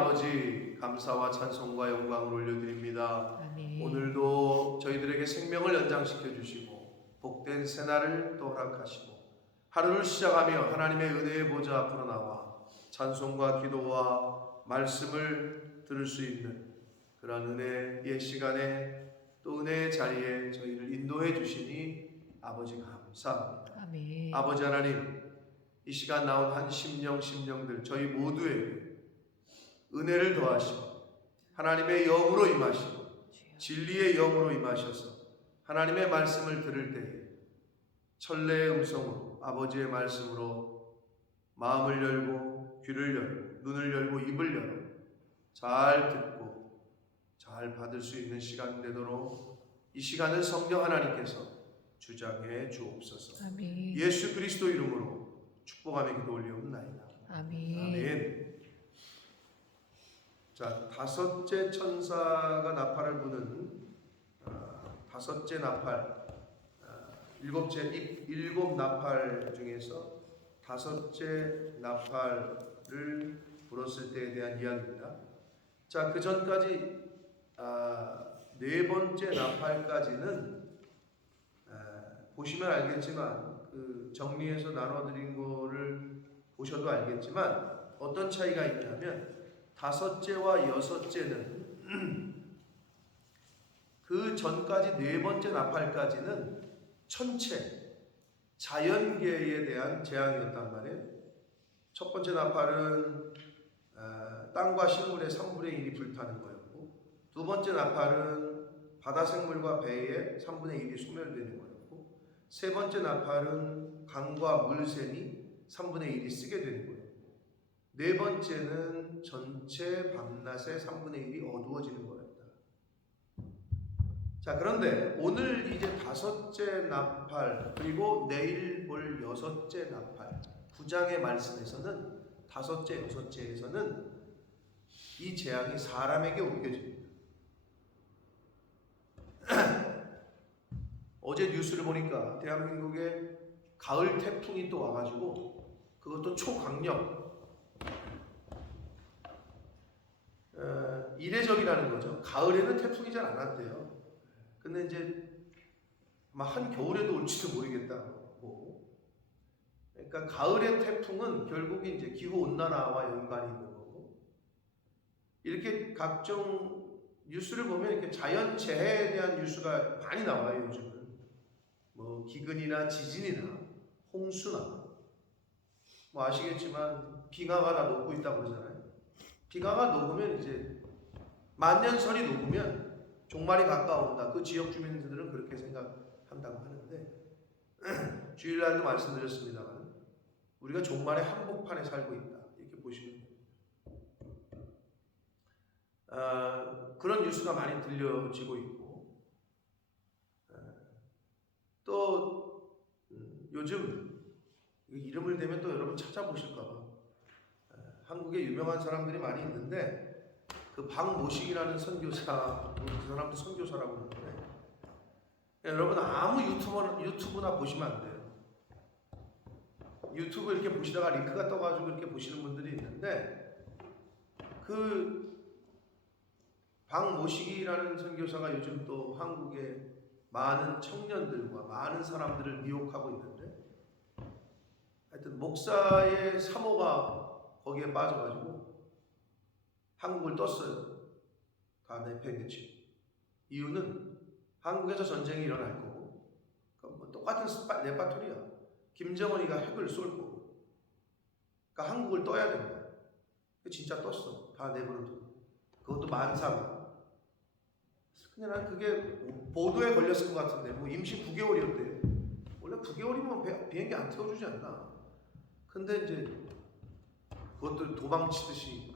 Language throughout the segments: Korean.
아버지, 감사와 찬송과 영광을 올려드립니다. 아멘. 오늘도 저희들에게 생명을 연장시켜 주시고 복된 새날을 또 허락하시고 하루를 시작하며 하나님의 은혜의 보좌 앞으로 나와 찬송과 기도와 말씀을 들을 수 있는 그런 은혜의 시간에 또 은혜의 자리에 저희를 인도해 주시니 아버지 감사합니다. 아멘. 아버지 하나님, 이 시간 나온 한 심령들 저희 모두에게 은혜를 더하시고 하나님의 영으로 임하시고 진리의 영으로 임하셔서 하나님의 말씀을 들을 때에 천래의 음성으로 아버지의 말씀으로 마음을 열고 귀를 열고 눈을 열고 입을 열어 잘 듣고 잘 받을 수 있는 시간 되도록 이 시간을 성령 하나님께서 주장해 주옵소서. 아멘. 예수 그리스도 이름으로 축복하며 기도 올리옵나이다. 아멘. 아멘. 자, 다섯째 천사가 나팔을 부는 다섯째 나팔, 일곱 나팔 중에서 다섯째 나팔을 불었을 때에 대한 이야기입니다. 자, 그 전까지 네 번째 나팔까지는 보시면 알겠지만 그 정리해서 나눠드린 거를 보셔도 알겠지만 어떤 차이가 있냐면 다섯째와 여섯째는 그 전까지 네 번째 나팔까지는 전체 자연계에 대한 재앙이었단 말이에요. 첫 번째 나팔은 땅과 식물의 3분의 1이 불타는 거였고, 두 번째 나팔은 바다 생물과 배의 3분의 1이 소멸되는 거였고, 세 번째 나팔은 강과 물샘이 3분의 1이 쓰게 되는 거예요. 네 번째는 전체 밤낮의 3분의 1이 어두워지는 거였다. 자, 그런데 오늘 이제 다섯째 나팔 그리고 내일 볼 여섯째 나팔 9장의 말씀에서는 다섯째, 여섯째에서는 이 재앙이 사람에게 옮겨집니다. 어제 뉴스를 보니까 대한민국에 가을 태풍이 또 와가지고 그것도 초강력 이례적이라는 거죠. 가을에는 태풍이 잘 안 왔대요. 근데 이제 아마 한 겨울에도 올지도 모르겠다고. 그러니까 가을의 태풍은 결국 이제 기후 온난화와 연관이 있는 거고, 이렇게 각종 뉴스를 보면 이렇게 자연 재해에 대한 뉴스가 많이 나와요. 요즘은 뭐 기근이나 지진이나 홍수나 뭐 아시겠지만 빙하가 다 녹고 있다고 그러잖아요. 빙하가 녹으면 이제 만년설이 녹으면 종말이 가까운다. 그 지역 주민들은 그렇게 생각한다고 하는데 주일날도 말씀드렸습니다만 우리가 종말의 한복판에 살고 있다. 이렇게 보시면 그런 뉴스가 많이 들려지고 있고, 또 요즘 이름을 대면 또 여러분 찾아보실까봐 한국에 유명한 사람들이 많이 있는데 그 박모식이라는 선교사, 그 사람도 선교사라고 하는데 여러분 아무 유튜브나 보시면 안 돼요. 유튜브 이렇게 보시다가 링크가 떠가지고 이렇게 보시는 분들이 있는데 그 박모식이라는 선교사가 요즘 또 한국에 많은 청년들과 많은 사람들을 미혹하고 있는데, 하여튼 목사의 사모가 거기에 빠져가지고 한국을 떴어요. 다 내팽개치고. 이유는 한국에서 전쟁이 일어날 거고, 뭐 똑같은 레파토리야. 김정은이가 핵을 쏠 거고, 그러니까 한국을 떠야 된 거야. 진짜 떴어. 다 내버려두고. 그것도 만사고. 근데 난 그게 보도에 걸렸을 것 같은데, 뭐 임시 9개월이었대요. 원래 9개월이면 비행기 안 태워주지 않나. 근데 이제 그것도 도망치듯이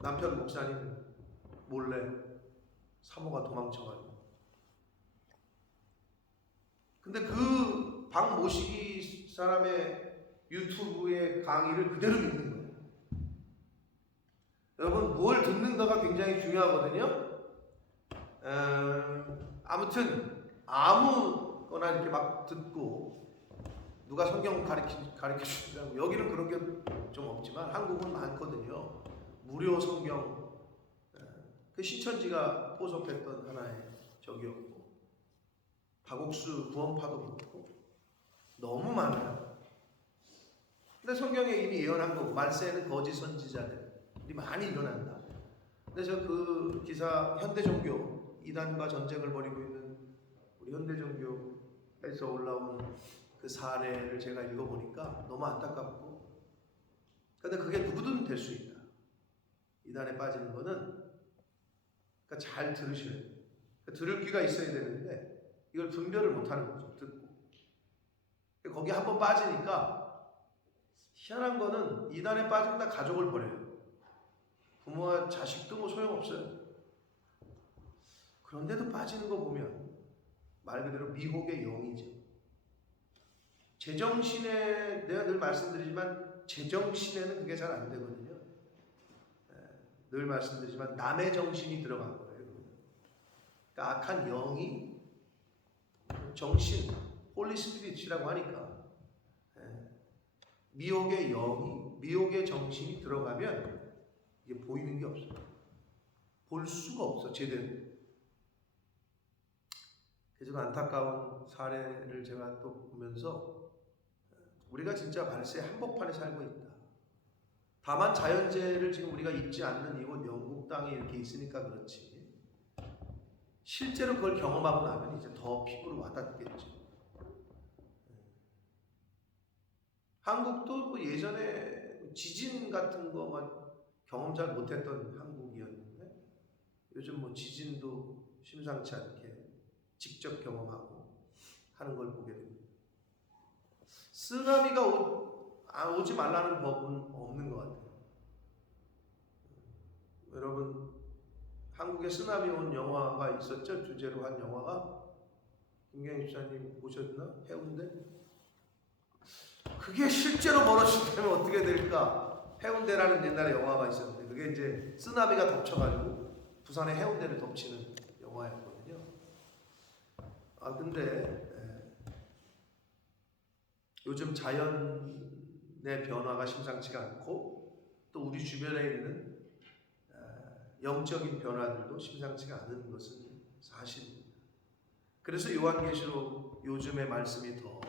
남편 목사님 몰래 사모가 도망쳐가지고. 근데 그 박모식이 사람의 유튜브의 강의를 그대로 믿는 거예요. 여러분, 뭘 듣는가가 굉장히 중요하거든요. 아무튼 아무거나 이렇게 막 듣고 누가 성경 가르쳐 주시라고, 여기는 그런 게 좀 없지만 한국은 많거든요. 무료 성경, 그 신천지가 포섭했던 하나의 적이었고, 박옥수 구원파도 그렇고 너무 많아요. 근데 성경에 이미 예언한 거고, 말세에는 거짓 선지자들이 많이 일어난다. 근데 저 그 기사, 현대종교 이단과 전쟁을 벌이고 있는 우리 현대종교에서 올라온 그 사례를 제가 읽어보니까 너무 안타깝고, 근데 그게 누구든 될 수 있다. 이단에 빠지는 거는, 그러니까 잘 들으셔야 돼요. 들을 귀가 있어야 되는데 이걸 분별을 못하는 거죠. 듣고 거기 한번 빠지니까, 희한한 거는 이단에 빠지면 다 가족을 버려요. 부모와 자식도 뭐 소용없어요. 그런데도 빠지는 거 보면 말 그대로 미혹의 영이죠. 제정신에, 내가 늘 말씀드리지만 제정신에는 그게 잘 안 되거든요. 늘 말씀드리지만 남의 정신이 들어간 거예요. 그러니까 악한 영이 정신, 홀리 스피릿이라고 하니까, 미혹의 영이, 미혹의 정신이 들어가면 이게 보이는 게 없어요. 볼 수가 없어, 제대로. 그래서 안타까운 사례를 제가 또 보면서, 우리가 진짜 말세 한복판에 살고 있다. 다만 자연재해를 지금 우리가 입지 않는 이곳 영국 땅에 이렇게 있으니까 그렇지, 실제로 그걸 경험하고 나면 이제 더 피부로 와닿겠죠. 한국도 예전에 지진 같은 거 경험 잘 못했던 한국이었는데, 요즘 뭐 지진도 심상치 않게 직접 경험하고 하는 걸 보게 됩니다. 쓰나미가 오지 말라는 법은 없는 것 같아요. 여러분, 한국에 쓰나미 온 영화가 있었죠? 주제로 한 영화가. 김경희 집사님 보셨나? 해운대? 그게 실제로 벌어진다면 어떻게 될까? 해운대라는 옛날에 영화가 있었는데, 그게 이제 쓰나미가 덮쳐가지고 부산의 해운대를 덮치는 영화였거든요. 근데 요즘 자연의 변화가 심상치가 않고, 또 우리 주변에 있는 영적인 변화들도 심상치가 않은 것은 사실입니다. 그래서 요한계시록 요즘의 말씀이 더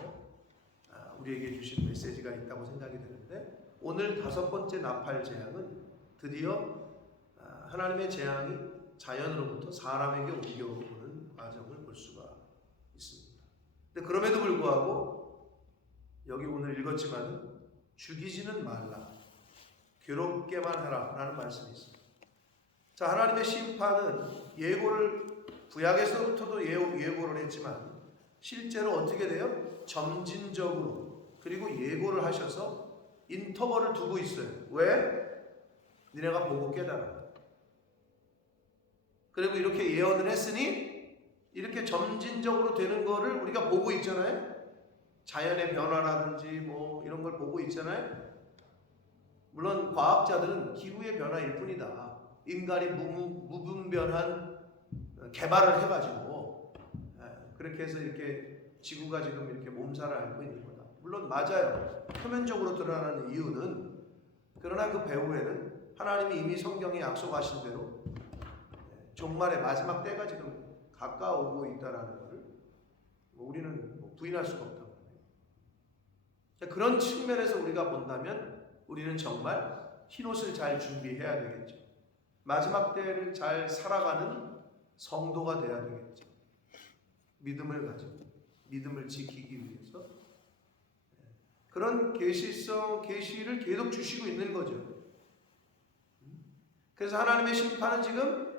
우리에게 주신 메시지가 있다고 생각이 드는데, 오늘 5번째 나팔 재앙은 드디어 하나님의 재앙이 자연으로부터 사람에게 옮겨오는 과정을 볼 수가 있습니다. 근데 그럼에도 불구하고 여기 오늘 읽었지만 죽이지는 말라, 괴롭게만 하라 라는 말씀이 있습니다. 자, 하나님의 심판은 예고를, 구약에서부터도 예고를 했지만 실제로 어떻게 돼요? 점진적으로, 그리고 예고를 하셔서 인터벌을 두고 있어요. 왜? 니네가 보고 깨달아. 그리고 이렇게 예언을 했으니 이렇게 점진적으로 되는 거를 우리가 보고 있잖아요. 자연의 변화라든지 뭐 이런 걸 보고 있잖아요. 물론 과학자들은 기후의 변화일 뿐이다. 인간이 무분별한 개발을 해가지고 그렇게 해서 이렇게 지구가 지금 이렇게 몸살을 앓고 있는 거다. 물론 맞아요. 표면적으로 드러나는 이유는, 그러나 그 배후에는 하나님이 이미 성경에 약속하신 대로 종말의 마지막 때가 지금 가까워오고 있다라는 것을 우리는 부인할 수가 없다고 합니다. 그런 측면에서 우리가 본다면 우리는 정말 흰옷을 잘 준비해야 되겠죠. 마지막 때를 잘 살아가는 성도가 돼야 되겠죠. 믿음을 가지고, 믿음을 지키기 위해서 그런 계시를 계속 주시고 있는 거죠. 그래서 하나님의 심판은 지금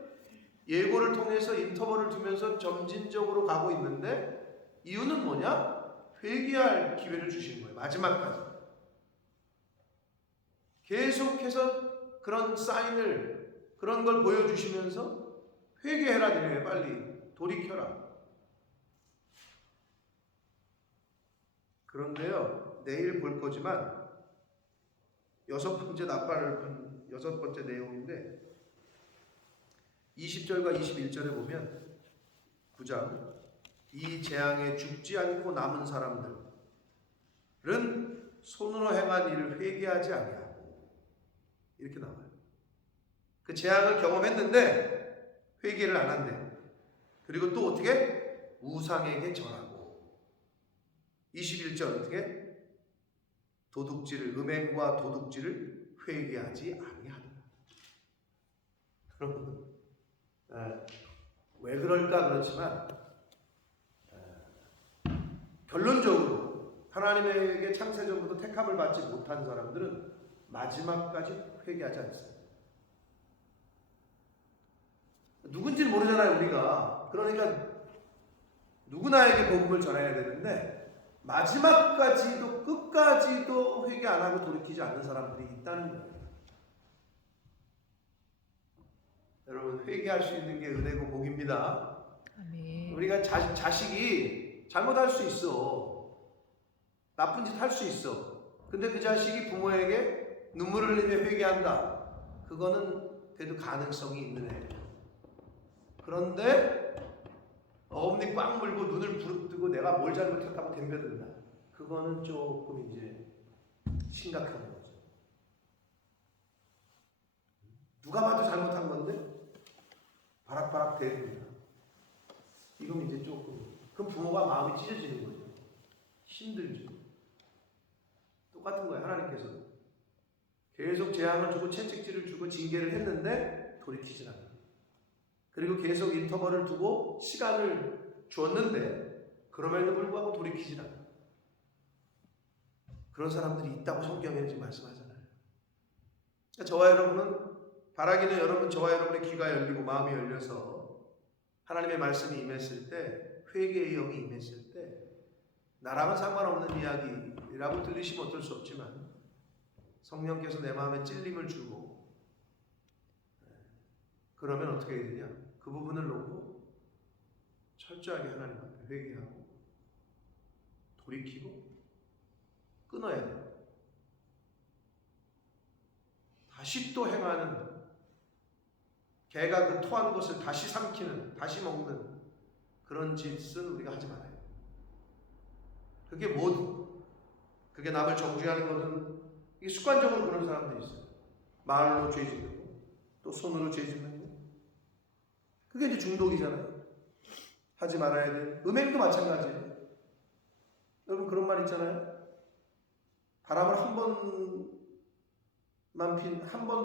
예고를 통해서 인터벌을 두면서 점진적으로 가고 있는데, 이유는 뭐냐? 회개할 기회를 주시는 거예요. 마지막까지 계속해서 그런 사인을, 그런 걸 보여주시면서 회개해라, 니네 빨리 돌이켜라. 그런데요, 내일 볼 거지만 6번째 나팔을 분 6번째 내용인데, 20절과 21절에 보면 9장, 이 재앙에 죽지 않고 남은 사람들은 손으로 행한 일을 회개하지 아니하고, 이렇게 나와요. 그 재앙을 경험했는데 회개를 안 한대. 그리고 또 어떻게? 우상에게 절하고. 21절 어떻게? 도둑질을, 음행과 도둑질을 회개하지 아니하더라. 여러분, 왜 그럴까 그렇지만 결론적으로 하나님에게 창세전부터 택함을 받지 못한 사람들은 마지막까지 회개하지 않습니다. 누군지는 모르잖아요, 우리가. 그러니까 누구나에게 복음을 전해야 되는데 마지막까지도 끝까지도 회개 안 하고 돌이키지 않는 사람들이 있다는 거예요. 여러분, 회개할 수 있는 게 은혜고 복입니다. 아멘. 우리가 자식이 잘못할 수 있어. 나쁜 짓 할 수 있어. 근데 그 자식이 부모에게 눈물을 흘리며 회개한다. 그거는 그래도 가능성이 있는 애예요. 그런데 어금니 꽉 물고 눈을 부릅뜨고 내가 뭘 잘못했다고 덤벼든다. 그거는 조금 이제 심각한 거죠. 누가 봐도 잘못한 건데 바락바락 대립니다. 이건 이제 조금, 그럼 부모가 마음이 찢어지는 거죠. 힘들죠. 똑같은 거예요. 하나님께서 계속 재앙을 주고 채찍질을 주고 징계를 했는데 돌이키질 않아요. 그리고 계속 인터벌을 두고 시간을 주었는데 그럼에도 불구하고 돌이키질 않아요. 그런 사람들이 있다고 성경에 지금 말씀하잖아요. 그러니까 저와 여러분은, 바라기는 여러분, 저와 여러분의 귀가 열리고 마음이 열려서 하나님의 말씀이 임했을 때, 회개의 영이 임했을 때 나랑은 상관없는 이야기라고 들리시면 어쩔 수 없지만 성령께서 내 마음에 찔림을 주고 그러면 어떻게 해야 되냐? 그 부분을 놓고 철저하게 하나님 앞에 회개하고 돌이키고 끊어야 돼요. 다시 또 행하는, 개가 그 토한 것을 다시 삼키는, 다시 먹는 그런 짓은 우리가 하지 말아요. 그게 뭐든, 그게 남을 정죄하는 거든, 이게 습관적으로 그런 사람들이 있어요. 말로 죄 짓는 거, 또 손으로 죄 짓는 거. 그게 이제 중독이잖아요. 하지 말아야 돼. 음행도 마찬가지예요. 여러분, 그런 말 있잖아요. 바람을 한 번도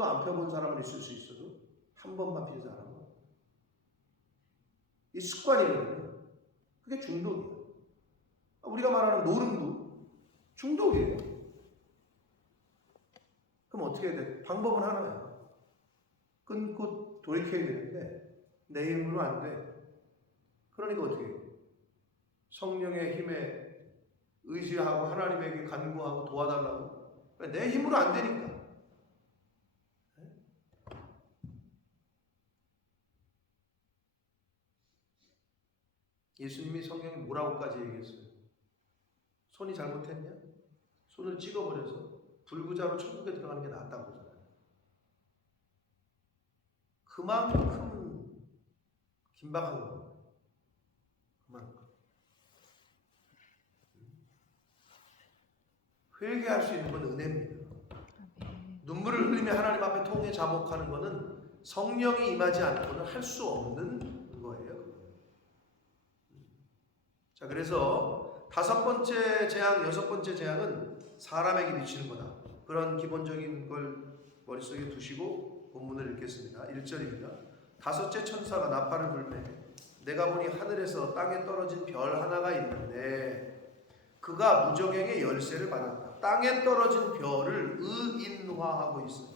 안 펴본 사람은 있을 수 있어도 한 번만 핀 사람은, 이 습관이거든요. 그게 중독이에요. 우리가 말하는 노름도 중독이에요. 그럼 어떻게 해야 돼? 방법은 하나예요. 끊고 돌이켜야 되는데 내 힘으로 안 돼. 그러니까 어떻게 해요? 성령의 힘에 의지하고 하나님에게 간구하고 도와달라고. 내 힘으로 안 되니까. 예수님이 성경에 뭐라고까지 얘기했어요? 손이 잘못했냐? 손을 찍어버려서 불구자로 천국에 들어가는 게 낫다고 그러잖아요. 그만큼 긴박한 거예요. 그만큼. 회개할 수 있는 건 은혜입니다. 눈물을 흘리며 하나님 앞에 통해 자복하는 것은 성령이 임하지 않고는 할 수 없는 거예요. 자, 그래서 다섯 번째 재앙, 여섯 번째 재앙은 사람에게 미치는 거다. 그런 기본적인 걸 머릿속에 두시고 본문을 읽겠습니다. 1절입니다. 다섯째 천사가 나팔을 불매 내가 보니 하늘에서 땅에 떨어진 별 하나가 있는데 그가 무저갱의 열쇠를 받았다. 땅에 떨어진 별을 의인화하고 있어요.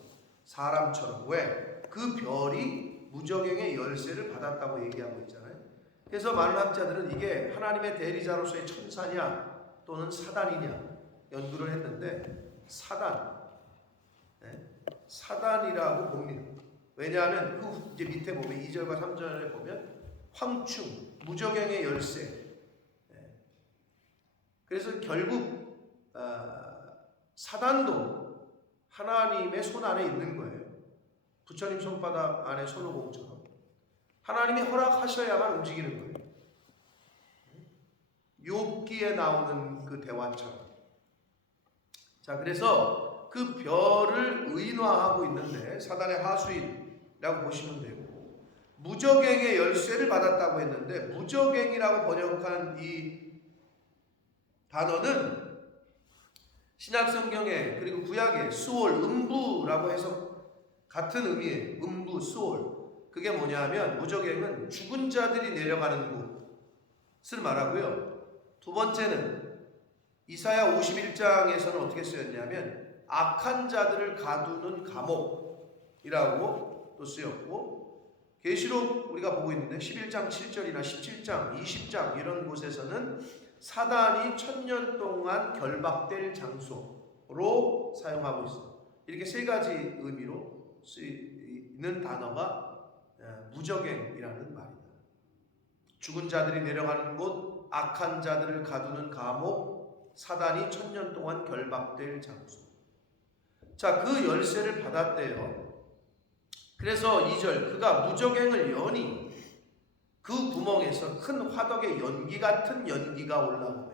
사람처럼. 왜? 그 별이 무저갱의 열쇠를 받았다고 얘기하고 있잖아요. 그래서 많은 학자들은 이게 하나님의 대리자로서의 천사냐 또는 사단이냐 연구를 했는데 사단이라고 봅니다. 왜냐하면 그 이제 밑에 보면 2절과 3절에 보면 황충, 무저갱의 열쇠. 그래서 결국 사단도 하나님의 손 안에 있는 거예요. 부처님 손바닥 안에 손오공처럼 하나님이 허락하셔야만 움직이는 거예요. 욥기에 나오는 그 대화처럼. 자, 그래서 그 별을 의인화하고 있는데 사단의 하수인 보시면 되고, 무적행의 열쇠를 받았다고 했는데 무적행이라고 번역한 이 단어는 신약 성경에 그리고 구약에 수올, 음부라고 해서 같은 의미예요. 음부, 수올. 그게 뭐냐면 무적행은 죽은 자들이 내려가는 곳을 말하고요. 두 번째는 이사야 51장에서는 어떻게 쓰였냐면 악한 자들을 가두는 감옥이라고 또 쓰였고, 계시록 우리가 보고 있는데 11장 7절이나 17장 20장 이런 곳에서는 사단이 1000년 동안 결박될 장소로 사용하고 있습니다. 이렇게 세 가지 의미로 쓰이는 단어가 무적행이라는 말이다. 죽은 자들이 내려가는 곳, 악한 자들을 가두는 감옥, 사단이 1000년 동안 결박될 장소. 자, 그 열쇠를 받았대요. 그래서 2절, 그가 무적행을 여니 그 구멍에서 큰 화덕의 연기 같은 연기가 올라오네.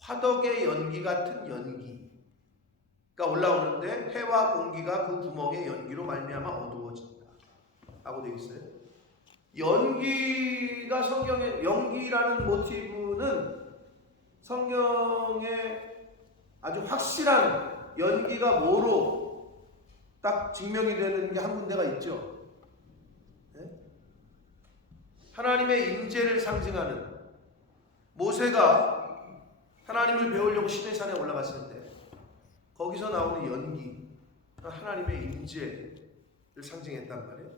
화덕의 연기 같은 연기가 올라오는데 해와 공기가 그 구멍의 연기로 말미암아 어두워진다 하고 되어 있어요. 연기가 성경의, 연기라는 모티브는 성경에 아주 확실한 연기가 뭐로 딱 증명이 되는 게 한 군데가 있죠. 네? 하나님의 임재를 상징하는, 모세가 하나님을 배우려고 시내산에 올라갔을 때 거기서 나오는 연기, 하나님의 임재를 상징했단 말이에요.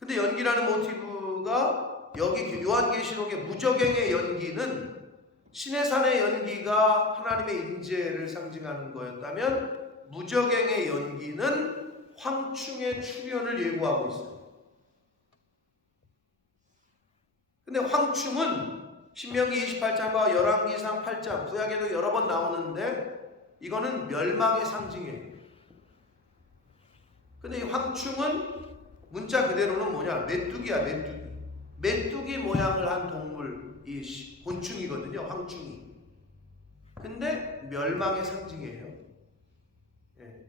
근데 연기라는 모티브가 여기 요한계시록의 무적행의 연기는 시내산의 연기가 하나님의 임재를 상징하는 거였다면 무적행의 연기는 황충의 출현을 예고하고 있어요. 근데 황충은 신명기 28장과 열왕기상 8장, 구약에도 여러 번 나오는데 이거는 멸망의 상징이에요. 근데 이 황충은 문자 그대로는 뭐냐? 메뚜기야, 메뚜기. 메뚜기 모양을 한 동물, 이 곤충이거든요, 황충이. 근데 멸망의 상징이에요. 예.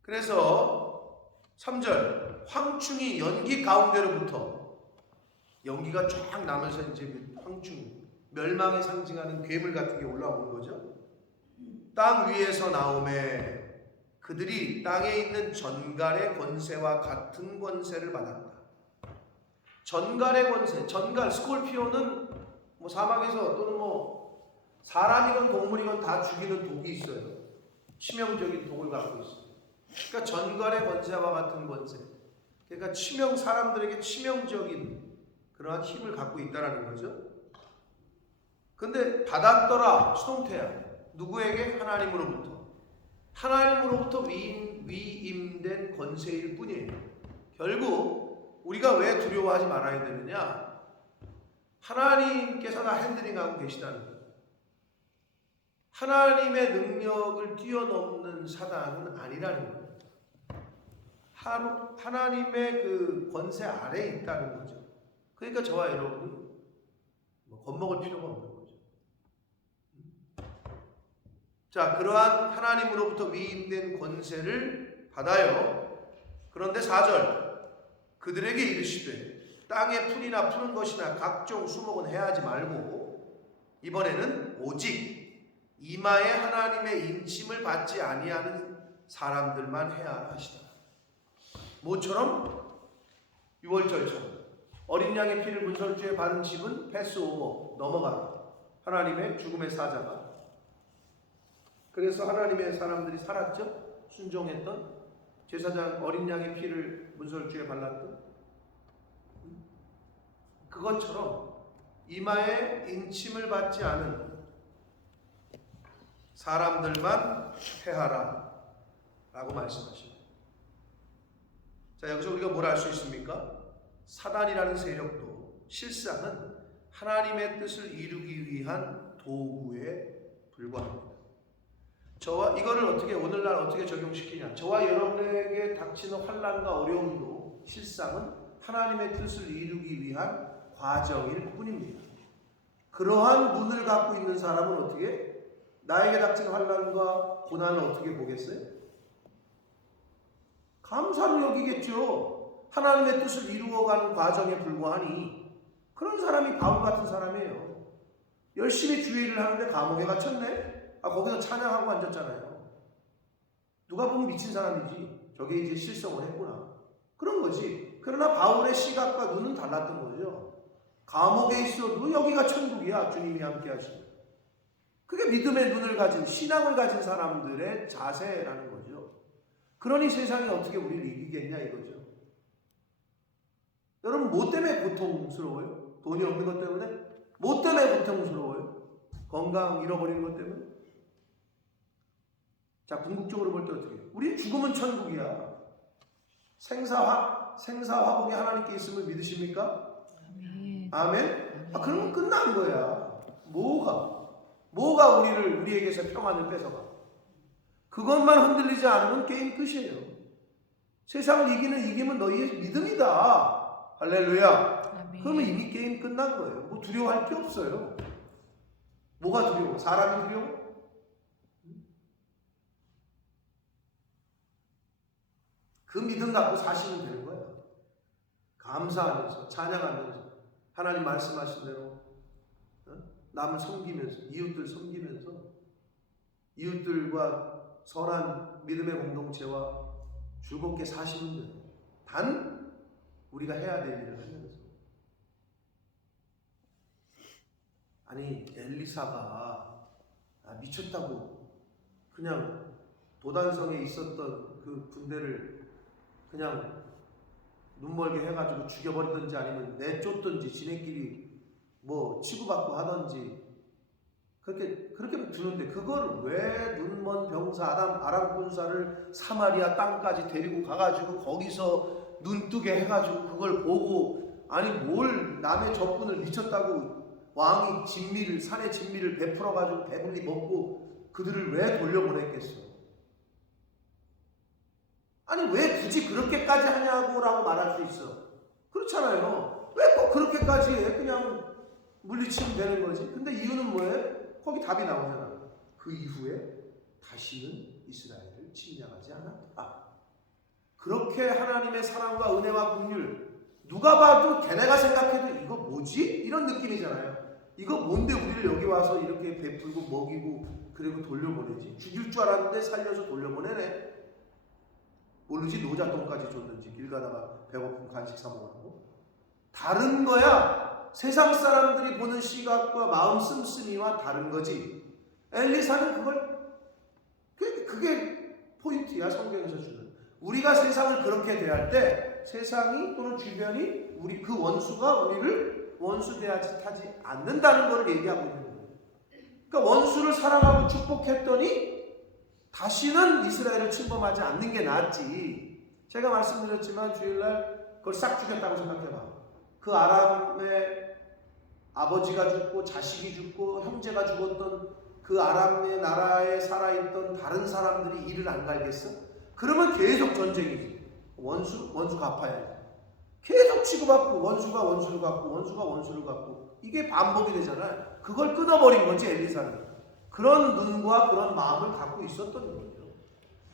그래서 3절, 황충이 연기 가운데로부터, 연기가 쫙 나면서 이제 황충, 멸망에 상징하는 괴물 같은 게 올라오는 거죠. 땅 위에서 나오매 그들이 땅에 있는 전갈의 권세와 같은 권세를 받았다. 전갈의 권세, 전갈, 스콜피오는 뭐 사막에서 또는 뭐 사람이건 동물이건 다 죽이는 독이 있어요. 치명적인 독을 갖고 있어요. 그러니까 전갈의 권세와 같은 권세. 그러니까 사람들에게 치명적인 그러한 힘을 갖고 있다는 거죠. 근데 받았더라, 수동태야. 누구에게? 하나님으로부터. 하나님으로부터 위임된 권세일 뿐이에요. 결국 우리가 왜 두려워하지 말아야 되느냐? 하나님께서 다 핸들링하고 계시다는 거예요. 하나님의 능력을 뛰어넘는 사단은 아니라는 거예요. 하나님의 그 권세 아래에 있다는 거죠. 그러니까 저와 여러분이 겁먹을 필요가 없는 거죠. 자, 그러한 하나님으로부터 위임된 권세를 받아요. 그런데 4절, 그들에게 이르시되 땅에 풀이나 푸는 것이나 각종 수목은 해하지 말고 이번에는 오직 이마에 하나님의 인침을 받지 아니하는 사람들만 해하라 하시다. 모처럼 6월절처럼 어린 양의 피를 문설주에 바른 집은 패스오버, 넘어가라. 하나님의 죽음의 사자가. 그래서 하나님의 사람들이 살았죠. 순종했던, 제사장 어린 양의 피를 문설주에 발랐던 그것처럼 이마에 인침을 받지 않은 사람들만 해하라 라고 말씀하십니다. 자, 여기서 우리가 뭘 알 수 있습니까? 사단이라는 세력도 실상은 하나님의 뜻을 이루기 위한 도구에 불과합니다. 이거를 오늘날 어떻게 적용시키냐? 저와 여러분에게 닥치는 환난과 어려움도 실상은 하나님의 뜻을 이루기 위한 과정일 뿐입니다. 그러한 눈을 갖고 있는 사람은 어떻게 나에게 닥친 환난과 고난을 어떻게 보겠어요? 감사로 여기겠죠. 하나님의 뜻을 이루어가는 과정에 불과하니. 그런 사람이 바울 같은 사람이에요. 열심히 주의를 하는데 감옥에 갇혔네. 거기서 찬양하고 앉았잖아요. 누가 보면 미친 사람이지. 저게 이제 실성을 했구나. 그런 거지. 그러나 바울의 시각과 눈은 달랐던 거죠. 감옥에 있어도 여기가 천국이야. 주님이 함께 하시는. 그게 믿음의 눈을 가진, 신앙을 가진 사람들의 자세라는 거죠. 그러니 세상이 어떻게 우리를 이기겠냐 이거죠. 여러분 뭐 때문에 고통스러워요? 돈이 없는 것 때문에? 뭐 때문에 고통스러워요? 건강 잃어버리는 것 때문에? 자, 궁극적으로 볼 때 어떻게 해요? 우리 죽으면 천국이야. 생사화복이 하나님께 있음을 믿으십니까? 아멘? 그러면 끝난 거야. 뭐가 우리에게서 평안을 뺏어가? 그것만 흔들리지 않으면 게임 끝이에요. 세상을 이기면 너희의 믿음이다. 할렐루야. 그러면 이미 게임 끝난 거예요. 뭐 두려워할 게 없어요. 뭐가 두려워? 사람이 두려워? 그 믿음 갖고 사시면 되는 거예요. 감사하면서, 찬양하면서, 하나님 말씀하신 대로 남을 섬기면서, 이웃들 섬기면서, 이웃들과 선한 믿음의 공동체와 즐겁게 사시는 거예요. 단 우리가 해야 될 일을 하면서. 아니 엘리사가 미쳤다고 그냥 도단성에 있었던 그 군대를 그냥 눈멀게 해가지고 죽여버리든지 아니면 내쫓든지 지네끼리 뭐 치고받고 하든지 그렇게 두는데 그걸 왜 눈먼 병사 아람 군사를 사마리아 땅까지 데리고 가가지고 거기서 눈뜨게 해가지고 그걸 보고 아니 뭘 남의 적군을 미쳤다고 왕이 산의 진미를 베풀어가지고 배불리 먹고 그들을 왜 돌려보냈겠어? 아니 왜 굳이 그렇게까지 하냐고 라고 말할 수 있어. 그렇잖아요. 왜 꼭 그렇게까지 해? 그냥 물리치면 되는 거지. 근데 이유는 뭐예요? 거기 답이 나오잖아. 그 이후에 다시는 이스라엘을 침략하지 않았다. 그렇게 하나님의 사랑과 은혜와 긍휼 누가 봐도 걔네가 생각해도 이거 뭐지? 이런 느낌이잖아요. 이거 뭔데 우리를 여기 와서 이렇게 베풀고 먹이고 그리고 돌려보내지? 죽일 줄 알았는데 살려서 돌려보내네. 모르지 노자돈까지 줬는지 길 가다가 배고픈 간식 사 먹으라고. 다른 거야. 세상 사람들이 보는 시각과 마음 씀씀이와 다른 거지. 엘리사는 그게 포인트야. 성경에서 주는. 우리가 세상을 그렇게 대할 때 세상이 또는 주변이 우리 그 원수가 우리를 원수 대하지 않는다는 걸 얘기하고 있는 거예요. 그러니까 원수를 사랑하고 축복했더니 다시는 이스라엘을 침범하지 않는 게 낫지. 제가 말씀드렸지만 주일날 그걸 싹 죽였다고 생각해봐. 그 아람의 아버지가 죽고 자식이 죽고 형제가 죽었던 그 아람의 나라에 살아있던 다른 사람들이 이를 안 갈겠어? 그러면 계속 전쟁이지. 원수 갚아야지. 계속 치고받고 원수가 원수를 갚고 원수가 원수를 갚고 이게 반복이 되잖아요. 그걸 끊어버린 거지 엘리사는. 그런 눈과 그런 마음을 갖고 있었던 거죠.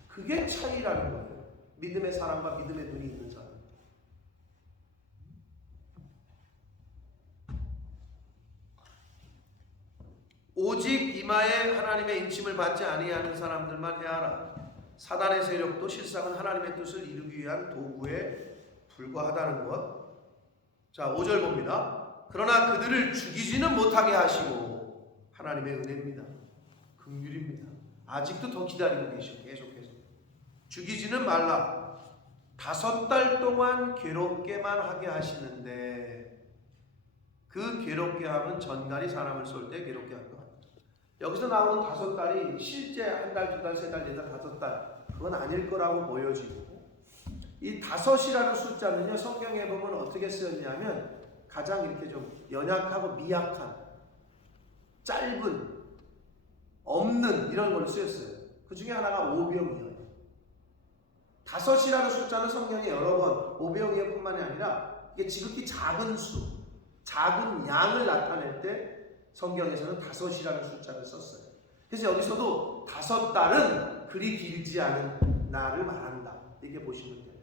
그게 차이라는 거예요. 믿음의 사람과 믿음의 눈이 있는 사람. 오직 이마에 하나님의 인침을 받지 아니하는 사람들만 해하라. 사단의 세력도 실상은 하나님의 뜻을 이루기 위한 도구에 불과하다는 것. 자, 5절 봅니다. 그러나 그들을 죽이지는 못하게 하시고 하나님의 은혜입니다. 긍휼입니다. 아직도 더 기다리고 계시고 계속해서 죽이지는 말라. 5달 동안 괴롭게만 하게 하시는데 그 괴롭게 함은 전갈이 사람을 쏠 때 괴롭게 할 것 같아요. 여기서 나오는 5달이 실제 1달, 2달, 3달, 4달, 5달 그건 아닐 거라고 보여지고 이 5이라는 숫자는요 성경에 보면 어떻게 쓰였냐면 가장 이렇게 좀 연약하고 미약한 짧은 없는 이런 걸로 쓰였어요. 그 중에 하나가 오병이어예요. 5이라는 숫자는 성경에 여러 번 오병이어뿐만이 아니라 이게 지극히 작은 수, 작은 양을 나타낼 때 성경에서는 5이라는 숫자를 썼어요. 그래서 여기서도 5달은 그리 길지 않은 날을 말한다. 이렇게 보시면 됩니다.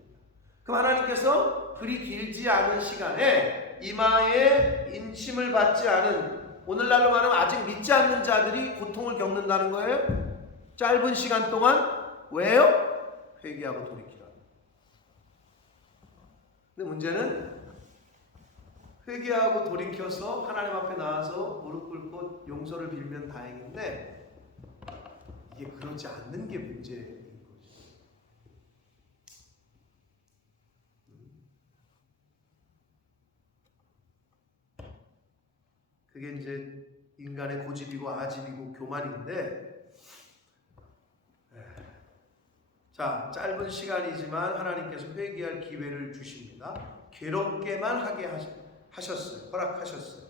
그럼 하나님께서 그리 길지 않은 시간에 이마에 인침을 받지 않은, 오늘날로 말하면 아직 믿지 않는 자들이 고통을 겪는다는 거예요. 짧은 시간 동안. 왜요? 회개하고 돌이키라. 근데 문제는 회개하고 돌이켜서 하나님 앞에 나와서 무릎 꿇고 용서를 빌면 다행인데 이게 그러지 않는 게 문제인 거죠. 그게 이제 인간의 고집이고 아집이고 교만인데, 자, 짧은 시간이지만 하나님께서 회개할 기회를 주십니다. 괴롭게만 하게 하셨어요. 허락하셨어요.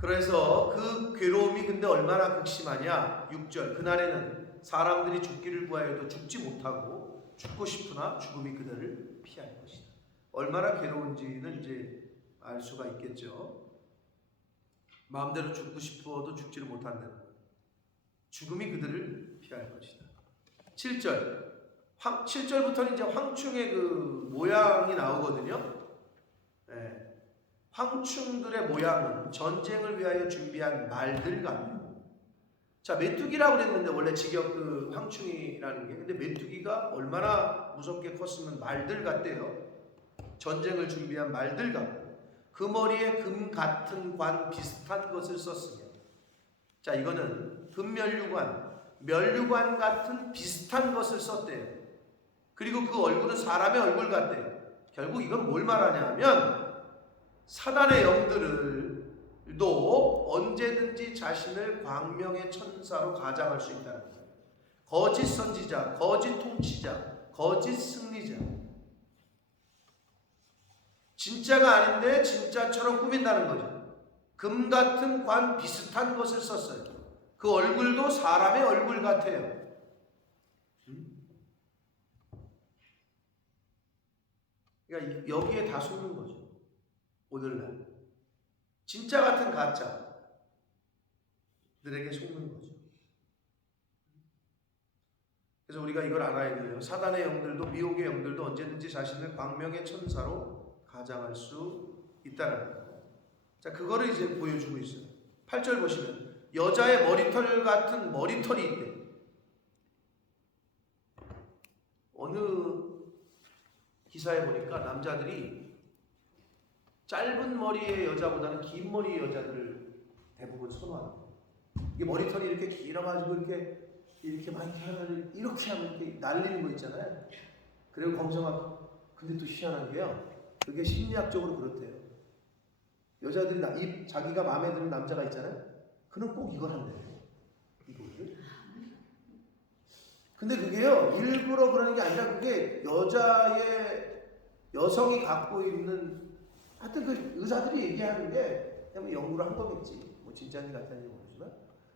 그래서 그 괴로움이 근데 얼마나 극심하냐. 6절, 그날에는 사람들이 죽기를 구하여도 죽지 못하고 죽고 싶으나 죽음이 그들을 피할 것이다. 얼마나 괴로운지는 이제 알 수가 있겠죠. 마음대로 죽고 싶어도 죽지를 못한다는 거예요. 죽음이 그들을 피할 것이다. 7절, 7절부터는 이제 황충의 그 모양이 나오거든요. 네. 황충들의 모양은 전쟁을 위하여 준비한 말들 같아요. 자, 메뚜기라고 그랬는데 원래 직역 그 황충이라는 게, 근데 메뚜기가 얼마나 무섭게 컸으면 말들 같대요. 전쟁을 준비한 말들 같고, 그 머리에 금 같은 관 비슷한 것을 썼으며, 자, 이거는 금면류관, 면류관 같은 비슷한 것을 썼대요. 그리고 그 얼굴은 사람의 얼굴 같대요. 결국 이건 뭘 말하냐면 사단의 영들도 언제든지 자신을 광명의 천사로 가장할 수 있다는 거예요. 거짓 선지자, 거짓 통치자, 거짓 승리자. 진짜가 아닌데 진짜처럼 꾸민다는 거죠. 금 같은 관 비슷한 것을 썼어요. 그 얼굴도 사람의 얼굴 같아요. 그러니까 여기에 다 속는 거죠. 오늘날 진짜 같은 가짜들에게 속는 거죠. 그래서 우리가 이걸 알아야 돼요. 사단의 영들도 미혹의 영들도 언제든지 자신을 광명의 천사로 가장할 수 있다는 거예요. 자, 그거를 이제 보여주고 있어요. 8절 보시면 여자의 머리털 같은 머리털이 있대. 어느 기사에 보니까 남자들이 짧은 머리의 여자보다는 긴 머리의 여자들을 대부분 선호한대요. 이게 머리털이 이렇게 길어가지고 이렇게 막 이렇게 하면 이렇게 날리는 거 있잖아요. 그리고 거기서 막, 근데 또 희한한 게요. 그게 심리학적으로 그렇대요. 여자들이 자기가 마음에 드는 남자가 있잖아요. 그는 꼭 이걸 한대요. 이거를. 근데 그게요, 일부러 그러는 게 아니라 그게 여성이 갖고 있는, 하여튼 그 의사들이 얘기하는 게 그냥 연구를 한 거겠지. 뭐 진짜인지 가짜인지 모르지만.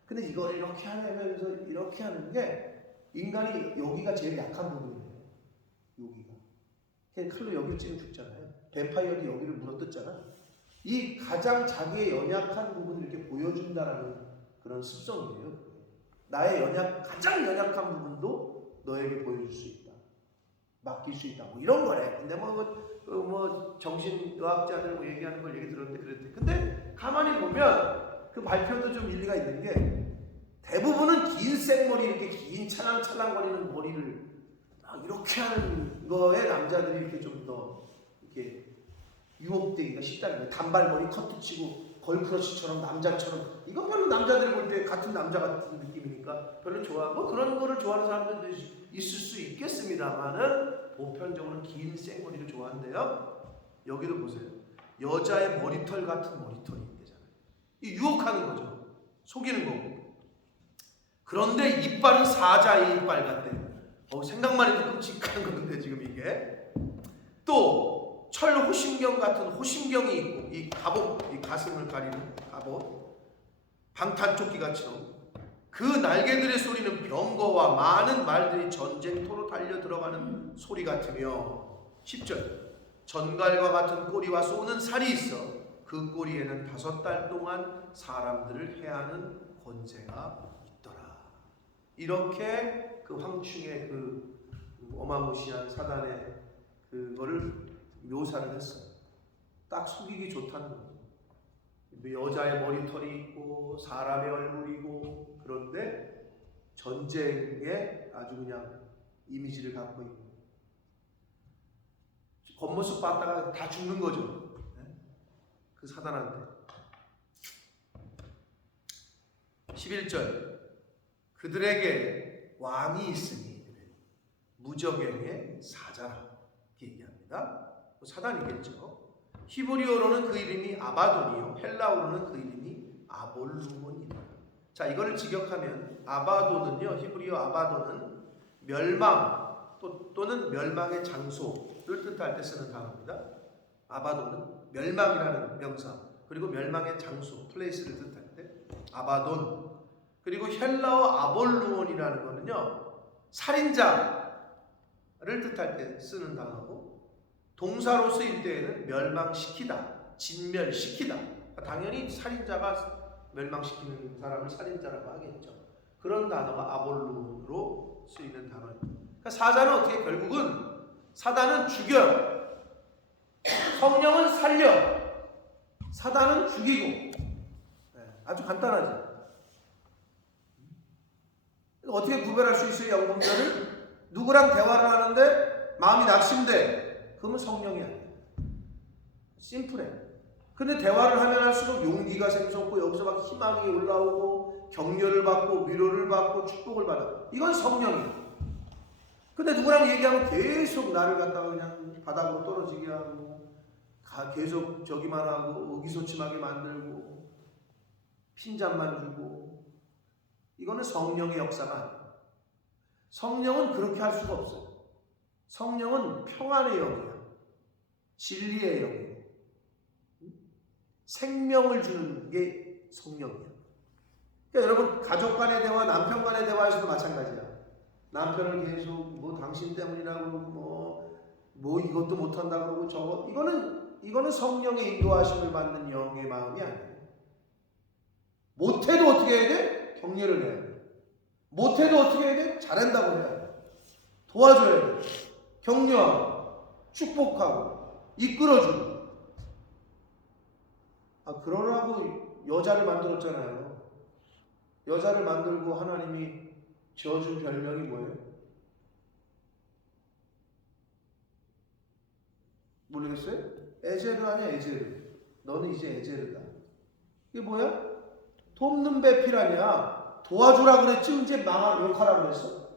근데 이걸 이렇게 하면서 이렇게 하는 게 인간이 여기가 제일 약한 부분이에요. 여기가. 그냥 칼로 여기를 찌면 죽잖아요. 뱀파이어도 여기를 물어뜯잖아. 이 가장 자기의 연약한 부분을 이렇게 보여준다라는 그런 습성이에요. 나의 가장 연약한 부분도 너에게 보여줄 수 있다. 맡길 수 있다. 뭐 이런 거래. 근데 뭐 정신의학자들 뭐 얘기하는 걸 얘기 들었는데 그랬대. 근데 가만히 보면 그 발표도 좀 일리가 있는 게 대부분은 긴 생머리, 이렇게 긴 찰랑찰랑거리는 머리를 막 이렇게 하는 거에 남자들이 이렇게 좀 더 이렇게 유혹되기가 쉽다는 거예요. 단발머리 커트 치고 걸크러쉬처럼 남자처럼. 이건 별로 남자들이 볼 때 같은 남자 같은 느낌이니까 별로 뭐 그런 거를 좋아하는 사람들도 있을 수 있겠습니다만은 보편적으로 긴 생머리를 좋아한대요. 여기도 보세요. 여자의 머리털 같은 머리털이 있대잖아요. 이 유혹하는 거죠. 속이는 거고. 그런데 이빨은 사자의 이빨 같대요. 생각만 해도 끔찍한 건데 지금 이게. 또 철호심경 같은 호심경이 있고, 이 갑옷, 이 가슴을 가리는 갑옷, 방탄조끼같이요. 그 날개들의 소리는 병거와 많은 말들이 전쟁터로 달려 들어가는 소리 같으며, 10절 전갈과 같은 꼬리와 쏘는 살이 있어 그 꼬리에는 5달 동안 사람들을 해하는 권세가 있더라. 이렇게 그 황충의 그 어마무시한 사단의 그거를 묘사를 했어요. 딱 속이기 좋다는 거죠. 여자의 머리털이 있고 사람의 얼굴이고 그런데 전쟁에 아주 그냥 이미지를 갖고 있고 겉모습 봤다가 다 죽는 거죠. 그 사단한테. 11절 그들에게 왕이 있으니 무적행의 사자라 얘기합니다. 사단이겠죠. 히브리어로는 그 이름이 아바돈이요, 헬라어로는 그 이름이 아볼루몬이다. 자, 이거를 직역하면 아바돈은요, 히브리어 아바돈은 멸망 또는 멸망의 장소를 뜻할 때 쓰는 단어입니다. 아바돈은 멸망이라는 명사, 그리고 멸망의 장소, 플레이스를 뜻할 때 아바돈. 그리고 헬라어 아볼루몬이라는 거는요, 살인자를 뜻할 때 쓰는 단어고, 동사로 쓰일 때에는 멸망시키다, 진멸시키다. 당연히 살인자가 멸망시키는 사람을 살인자라고 하겠죠. 그런 단어가 아볼루몬으로 쓰이는 단어입니다. 그러니까 사자는 어떻게 결국은 사단은 죽여요. 성령은 살려. 사단은 죽이고. 아주 간단하죠. 어떻게 구별할 수 있어요? 영분별을? 누구랑 대화를 하는데 마음이 낙심돼. 그러면 성령이 아니에요. 심플해. 근데 대화를 하면 할수록 용기가 샘솟고 여기서 막 희망이 올라오고 격려를 받고 위로를 받고 축복을 받아. 이건 성령이에요. 근데 누구랑 얘기하면 계속 나를 갖다가 그냥 바닥으로 떨어지게 하고 계속 저기만 하고 의기소침하게 만들고 핀잔만 주고, 이거는 성령의 역사가 아니에요. 성령은 그렇게 할 수가 없어요. 성령은 평안의 영이야. 진리의 영이에요. 생명을 주는 게 성령이야. 그러니까 여러분 가족 간의 대화, 남편 간의 대화에서도 마찬가지야. 남편을 계속 뭐 당신 때문이라고 그러고 뭐 이것도 못한다고 그러고 저거, 이거는 성령의 인도하심을 받는 영의 마음이 아니에요. 못해도 어떻게 해야 돼? 격려를 해야 돼. 못해도 어떻게 해야 돼? 잘한다고 해야 돼. 도와줘야 돼. 격려하고 축복하고 이끌어주고. 그러라고 여자를 만들었잖아요. 여자를 만들고 하나님이 지어준 별명이 뭐예요? 모르겠어요? 에제르 아니야, 에제르. 너는 이제 에제르다. 이게 뭐야? 돕는 배필 아니야. 도와주라 그랬지 이제 욕하라 그랬어?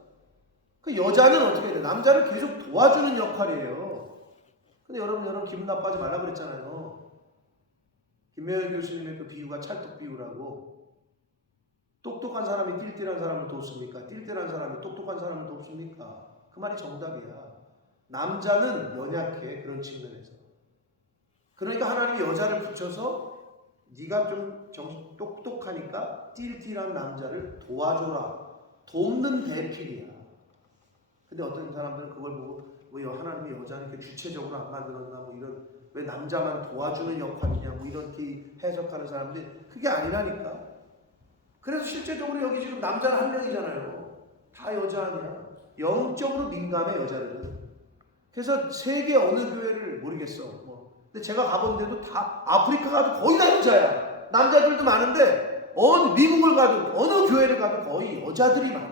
그 여자는 어떻게 해야 돼? 남자를 계속 도와주는 역할이에요. 근데 여러분 기분 나빠하지 말라 그랬잖아요. 김명일 교수님의 그 비유가 찰떡 비유라고. 똑똑한 사람이 띨띨한 사람을 돕습니까? 띨띨한 사람이 똑똑한 사람을 돕습니까? 그 말이 정답이야. 남자는 연약해, 그런 측면에서. 그러니까 하나님이 여자를 붙여서 네가 좀 똑똑하니까 띨띨한 남자를 도와줘라. 돕는 대필이야. 근데 어떤 사람들은 그걸 보고 왜 하나님이 여자는 이렇게 주체적으로 안 만들었나, 뭐 이런, 왜 남자만 도와주는 역할이냐, 뭐 이렇게 해석하는 사람들이, 그게 아니라니까. 그래서 실제적으로 여기 지금 남자는 한 명이잖아요. 다 여자 아니야. 영적으로 민감해, 여자들은. 그래서 세계 어느 교회를 모르겠어. 근데 제가 가본 데도 다 아프리카 가도 거의 다 여자야. 남자들도 많은데 미국을 가도 어느 교회를 가도 거의 여자들이 많아.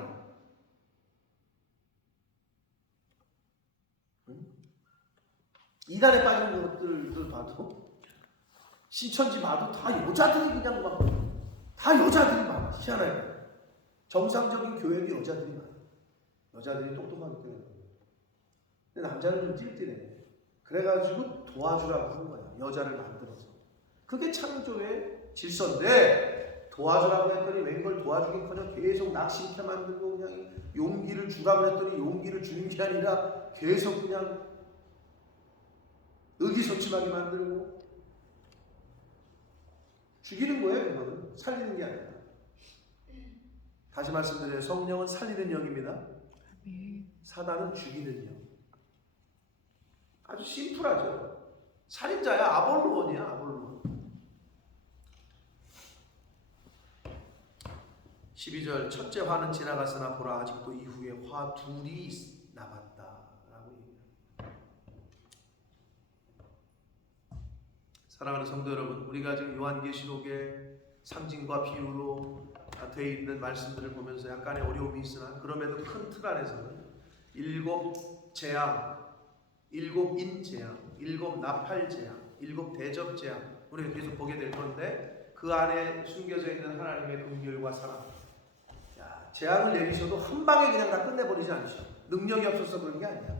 이단에 빠진 것들도 봐도, 신천지 봐도 다 여자들이 그냥 막 다 여자들이 많아. 희한하게. 정상적인 교회도 여자들이 많아. 여자들이 똑똑하기 때문에. 근데 남자는 좀 띨띨해. 그래가지고 도와주라고 하는 거야. 여자를 만들어서. 그게 창조의 질서인데, 도와주라고 했더니 웬걸 도와주긴커녕 계속 낙심케 만들고, 그냥 용기를 주라고 했더니 용기를 주는 게 아니라 계속 그냥 의기소침하게 만들고 죽이는 거예요. 그거는 살리는 게 아니라. 다시 말씀드려요. 성령은 살리는 영입니다. 사단은 죽이는 영. 아주 심플하죠. 살인자야. 아볼루몬이야. 아볼루몬. 12절 첫째 화는 지나갔으나 보라 아직도 이후에 화 둘이 남았다. 사랑하는 성도 여러분, 우리가 지금 요한계시록의 상징과 비유로 되어 있는 말씀들을 보면서 약간의 어려움이 있으나 그럼에도 큰 틀 안에서는 일곱 재앙, 일곱 인재앙, 일곱 나팔재앙, 일곱 대접재앙 우리가 계속 보게 될 건데 그 안에 숨겨져 있는 하나님의 긍휼과 사랑. 재앙을 내리셔도 한 방에 그냥 다 끝내버리지 않으셔. 능력이 없어서 그런 게 아니야.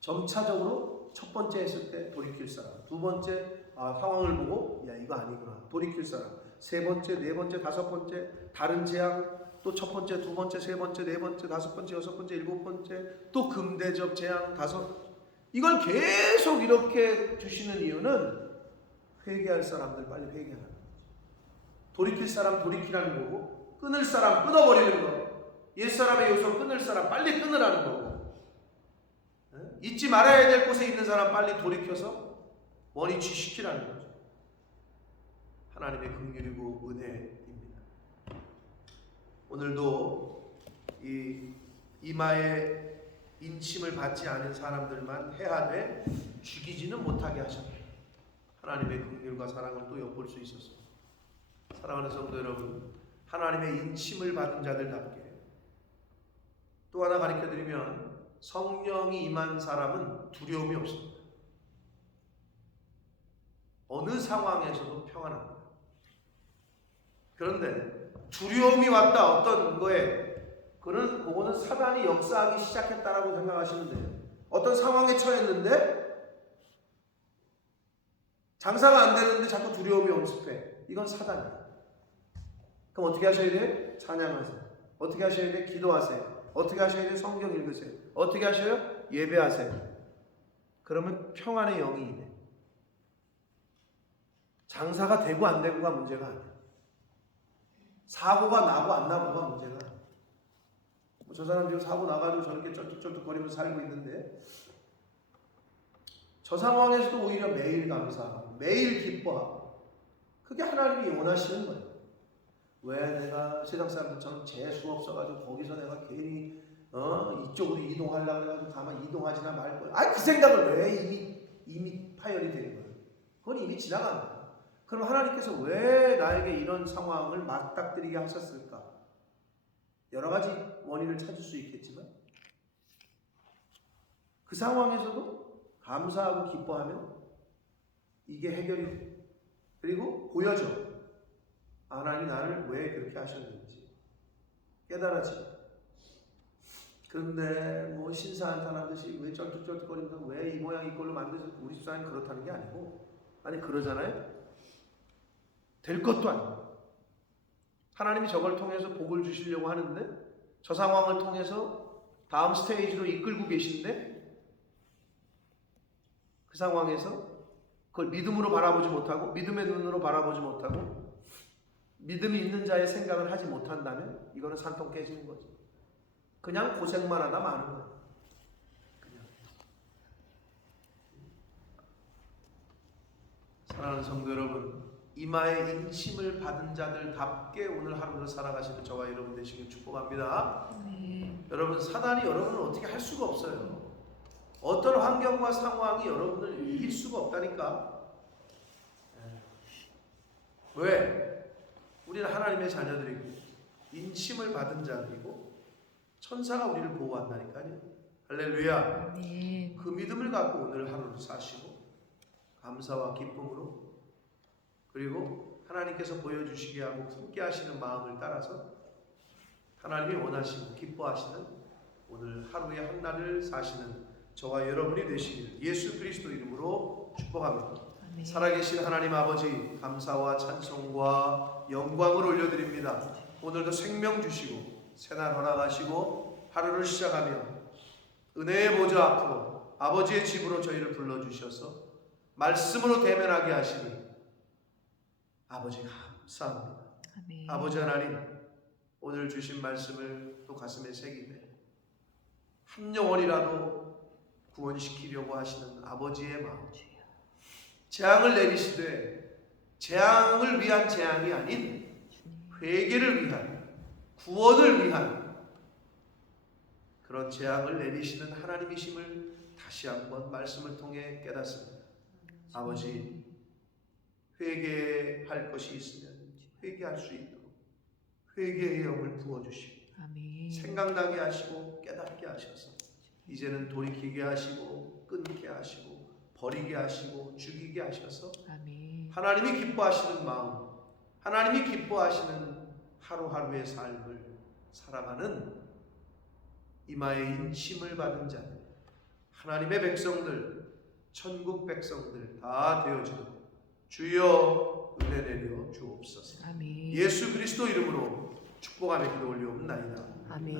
점차적으로 첫 번째 했을 때 돌이킬 사람, 두 번째 상황을 보고 야 이거 아니구나 돌이킬 사람, 세 번째, 네 번째, 다섯 번째 다른 재앙, 또 첫 번째, 두 번째, 세 번째, 네 번째, 다섯 번째, 여섯 번째, 일곱 번째, 또 금대접 재앙 다섯. 이걸 계속 이렇게 주시는 이유는 회개할 사람들 빨리 회개하는 거죠. 돌이킬 사람 돌이키라는 거고, 끊을 사람 끊어버리는 거. 옛사람의 요소 끊을 사람 빨리 끊으라는 거고, 잊지 말아야 될 곳에 있는 사람 빨리 돌이켜서 원위치시키라는 거죠. 하나님의 긍휼이고 은혜입니다. 오늘도 이 이마에 인침을 받지 않은 사람들만 해하되 죽이지는 못하게 하셨다. 하나님의 긍휼과 사랑을 또 엿볼 수 있었습니다. 사랑하는 성도 여러분, 하나님의 인침을 받은 자들답게 또 하나 가르쳐드리면 성령이 임한 사람은 두려움이 없습니다. 어느 상황에서도 평안합니다. 그런데 두려움이 왔다 어떤 거에 그거는 사단이 역사하기 시작했다라고 생각하시면 돼요. 어떤 상황에 처했는데 장사가 안 되는데 자꾸 두려움이 엄습해. 이건 사단이에요. 그럼 어떻게 하셔야 돼요? 찬양하세요. 어떻게 하셔야 돼요? 기도하세요. 어떻게 하셔야 돼요? 성경 읽으세요. 어떻게 하셔요? 예배하세요. 그러면 평안의 영이 임해. 장사가 되고 안 되고가 문제가 아니야. 사고가 나고 안 나고가 문제가 아니야. 저 사람 지금 사고 나가지고 저렇게 쩔뚝쩔뚝거리면서 살고 있는데 저 상황에서도 오히려 매일 감사하고 매일 기뻐하고 그게 하나님이 원하시는 거예요. 왜 내가 세상 사람들처럼 재수 없어가지고 거기서 내가 괜히 이쪽으로 이동하려고 해가지고 가만 이동하지나 말 거야. 그 생각을 왜 이미 파열이 되는 거예요. 그건 이미 지나간 거예요. 그럼 하나님께서 왜 나에게 이런 상황을 맞닥뜨리게 하셨을까? 여러 가지 원인을 찾을 수 있겠지만 그 상황에서도 감사하고 기뻐하면 이게 해결이 돼. 그리고 보여줘. 하나님 나를 왜 그렇게 하셨는지 깨달아지. 그런데 뭐 신사한탄하듯이 왜 쩔뚝쩔뚝거리면서 왜 이 모양 이 꼴로 만드셨고 우리 집사람이 그렇다는 게 아니고 아니 그러잖아요. 될 것도 아니고 하나님이 저걸 통해서 복을 주시려고 하는데 저 상황을 통해서 다음 스테이지로 이끌고 계신데 그 상황에서 그걸 믿음으로 바라보지 못하고 믿음의 눈으로 바라보지 못하고 믿음이 있는 자의 생각을 하지 못한다면 이거는 산통 깨지는 거지. 그냥 고생만 하다 마는 거야. 그냥. 사랑하는 성도 여러분, 이마에 인침을 받은 자들답게 오늘 하루를 살아가시는 저와 여러분 되시길 축복합니다. 여러분 사단이 여러분을 어떻게 할 수가 없어요. 어떤 환경과 상황이 여러분을 이길 수가 없다니까. 왜? 우리는 하나님의 자녀들이고 인침을 받은 자들이고 천사가 우리를 보호한다니까요. 할렐루야. 그 믿음을 갖고 오늘 하루를 사시고 감사와 기쁨으로 그리고 하나님께서 보여주시게 하고 품게 하시는 마음을 따라서 하나님이 원하시고 기뻐하시는 오늘 하루의 한날을 사시는 저와 여러분이 되시길 예수 그리스도 이름으로 축복합니다. 아멘. 살아계신 하나님 아버지 감사와 찬송과 영광을 올려드립니다. 오늘도 생명 주시고 새날 허락하시고 하루를 시작하며 은혜의 보좌 앞으로 아버지의 집으로 저희를 불러주셔서 말씀으로 대면하게 하시니 아버지 감사합니다. 아멘. 아버지 하나님 오늘 주신 말씀을 또 가슴에 새기며 한 영혼이라도 구원시키려고 하시는 아버지의 마음, 재앙을 내리시되 재앙을 위한 재앙이 아닌 회개를 위한 구원을 위한 그런 재앙을 내리시는 하나님이심을 다시 한번 말씀을 통해 깨닫습니다. 아버지 회개할 것이 있으면 회개할 수 있도록 회개의 영을 부어주시고 아멘. 생각나게 하시고 깨닫게 하셔서 이제는 돌이키게 하시고 끊게 하시고 버리게 하시고 죽이게 하셔서 아멘. 하나님이 기뻐하시는 마음, 하나님이 기뻐하시는 하루하루의 삶을 살아가는 이마에 인침을 받은 자들, 하나님의 백성들, 천국 백성들 다 되어지도록 주여 은혜 내려 주옵소서. 아멘. 예수 그리스도 이름으로 축복하며 기도 올리옵나이다. 아멘.